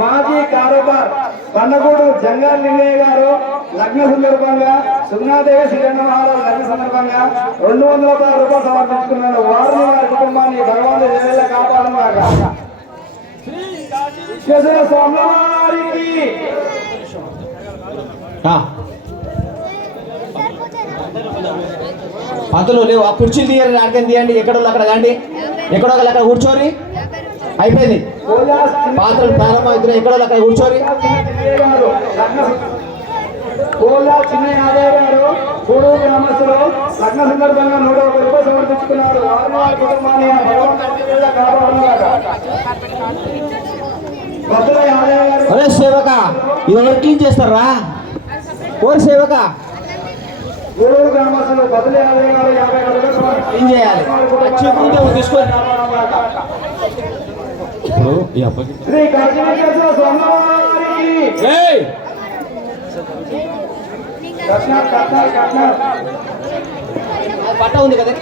మాజీ కారోబార్ బండగూడు జంగాల్ నిన్నయ్య గారు లగ్న సందర్భంగా సున్నాదేవి శ్రీరంగ మహారాజు లగ్న సందర్భంగా రెండు వందల పది రూపాయలు సమర్పించుకున్నారు. వారిని వారి కుటుంబాన్ని భగవంతుడు ఏవేళ కాపాడను కాక పంతులు లేవు ఆ కుర్చీలు తీయండి అడగని తీయండి. ఎక్కడో అక్కడ కాండి ఎక్కడో అక్కడ కూర్చోరి. అయిపోయింది. పాత్రలు ప్రారంభం అవుతున్నాయి. ఎక్కడో అక్కడ కూర్చోరి. కోలా చిన్న యాదవ్ గారు గ్రామస్తులు లగ్న సందర్భంగా ఒక సమర్పించుకున్నారు. కుటుంబాన్ని అరే సేవక ఇది ఎవరు క్లీన్ చేస్తారా? ఓరు సేవక? గూడూరు గ్రామస్తులు బదులు యాదవ్ గారు యాభై క్లీన్ చేయాలి. తీసుకొని ఈ అబ్బాయి శ్రీ కట్నార్ ఆ పట్ట ఉంది కదా?